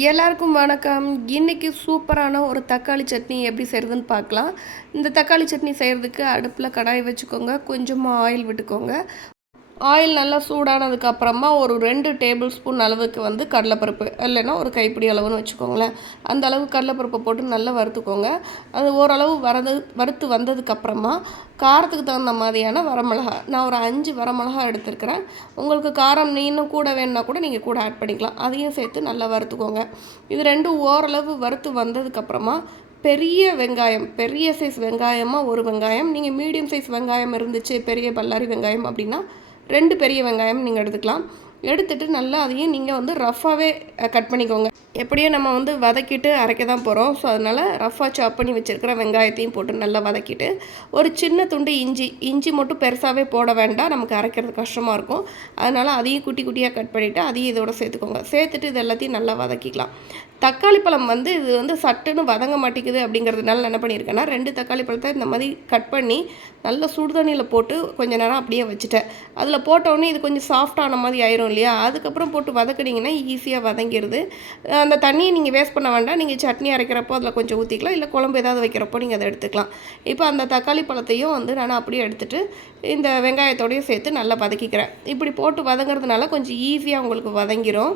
எல்லாருக்கும் வணக்கம். இன்றைக்கி சூப்பரான ஒரு தக்காளி சட்னி எப்படி செய்கிறதுன்னு பார்க்கலாம். இந்த தக்காளி சட்னி செய்கிறதுக்கு அடுப்பில் கடாய் வச்சுக்கோங்க. கொஞ்சமாக ஆயில் விட்டுக்கோங்க. ஆயில் நல்லா சூடானதுக்கு அப்புறமா ஒரு ரெண்டு டேபிள் ஸ்பூன் அளவுக்கு வந்து கடலைப்பருப்பு இல்லைன்னா ஒரு கைப்பிடி அளவுன்னு வச்சுக்கோங்களேன். அந்த அளவு கடலைப்பருப்பை போட்டு நல்லா வறுத்துக்கோங்க. அது ஓரளவு வரது வறுத்து வந்ததுக்கப்புறமா காரத்துக்கு தகுந்த மாதிரியான வரமிளகா நான் ஒரு அஞ்சு வரமிளகா எடுத்துருக்கிறேன். உங்களுக்கு காரம் இன்னும் கூட வேணுன்னா கூட நீங்கள் கூட ஆட் பண்ணிக்கலாம். அதையும் சேர்த்து நல்லா வறுத்துக்கோங்க. இது ரெண்டும் ஓரளவு வறுத்து வந்ததுக்கப்புறமா பெரிய வெங்காயம் பெரிய சைஸ் வெங்காயமாக ஒரு வெங்காயம். நீங்கள் மீடியம் சைஸ் வெங்காயம் இருந்துச்சு பெரிய பல்லாரி வெங்காயம் அப்படின்னா ரெண்டு பெரிய வெங்காயம் நீங்கள் எடுத்துக்கலாம். எடுத்துட்டு நல்லா அதையும் நீங்கள் வந்து ரஃப்பாகவே கட் பண்ணிக்கோங்க. எப்படியோ நம்ம வந்து வதக்கிட்டு அரைக்க தான் போகிறோம் ஸோ அதனால் ரஃப்பாக சாப் பண்ணி வச்சுருக்கிற வெங்காயத்தையும் போட்டு நல்லா வதக்கிட்டு ஒரு சின்ன துண்டு இஞ்சி இஞ்சி மட்டும் பெருசாகவே போட வேண்டாம். நமக்கு அரைக்கிறது கஷ்டமாக இருக்கும். அதனால் அதையும் குட்டி குட்டியாக கட் பண்ணிவிட்டு அதையும் இதோட சேர்த்துக்கோங்க. சேர்த்துட்டு இது எல்லாத்தையும் நல்லா வதக்கிக்கலாம். தக்காளி பழம் வந்து இது வந்து சட்டுன்னு வதங்க மாட்டேங்குது அப்படிங்கிறதுனால என்ன பண்ணியிருக்கேன்னா ரெண்டு தக்காளி பழத்தை இந்த மாதிரி கட் பண்ணி நல்லா சுடு தண்ணியில் போட்டு கொஞ்சம் நேரம் அப்படியே வச்சுட்டேன். அதில் போட்டோடனே இது கொஞ்சம் சாஃப்டான மாதிரி ஆயிரும் இல்லையா? அதுக்கப்புறம் போட்டு வதக்கினீங்கன்னா ஈஸியாக வதங்கிடுது அந்த தண்ணியை நீங்கள் வேஸ்ட் பண்ண வேண்டாம். நீங்கள் சட்னி அரைக்கிறப்போ அதில் கொஞ்சம் ஊற்றிக்கலாம் இல்லை குழம்பு ஏதாவது வைக்கிறப்போ நீங்கள் அதை எடுத்துக்கலாம். இப்போ அந்த தக்காளி பழத்தையும் வந்து நான் அப்படியே எடுத்துகிட்டு இந்த வெங்காயத்தோடையும் சேர்த்து நல்லா வதக்கிக்கிறேன். இப்படி போட்டு வதங்கிறதுனால கொஞ்சம் ஈஸியாக உங்களுக்கு வதங்கிடும்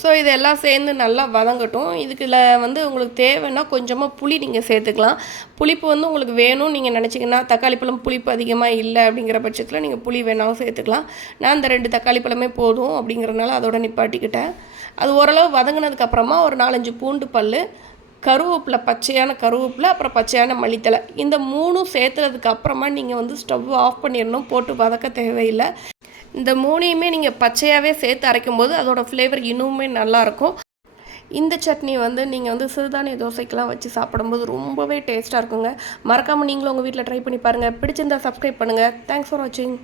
ஸோ இதெல்லாம் சேர்ந்து நல்லா வதங்கட்டும். இதுக்குல வந்து உங்களுக்கு தேவைன்னா கொஞ்சமாக புளி நீங்கள் சேர்த்துக்கலாம். புளிப்பு வந்து உங்களுக்கு வேணும் நீங்கள் நினச்சிங்கன்னா தக்காளி பழம் புளிப்பு அதிகமாக இல்லை அப்படிங்கிற பட்சத்தில் நீங்கள் புளி வேணாலும் சேர்த்துக்கலாம். நான் இந்த ரெண்டு தக்காளி பழமே போதும் அப்படிங்கிறதுனால அதோட நிப்பாட்டிக்கிட்டேன். அது ஓரளவு வதங்கினதுக்கப்புறமா ஒரு நாலஞ்சு பூண்டு பல் கருவேப்பிலை பச்சையான கருவேப்பிலை அப்புறம் பச்சையான மல்லித்தலை இந்த மூணும் சேர்த்துறதுக்கு அப்புறமா நீங்கள் வந்து ஸ்டவ் ஆஃப் பண்ணிடணும் போட்டு வதக்க தேவையில்லை. இந்த மூணையுமே நீங்கள் பச்சையாகவே சேர்த்து அரைக்கும் போது அதோடய ஃப்ளேவர் இன்னுமே நல்லாயிருக்கும். இந்த சட்னி வந்து நீங்கள் வந்து சிறுதானிய தோசைக்கெலாம் வச்சு சாப்பிடும்போது ரொம்பவே டேஸ்ட்டாக இருக்குங்க. மறக்காமல் நீங்களும் உங்கள் வீட்டில் ட்ரை பண்ணி பாருங்கள் பிடிச்சிருந்தா சப்ஸ்கிரைப் பண்ணுங்கள் தேங்க்ஸ் ஃபார் வாட்சிங்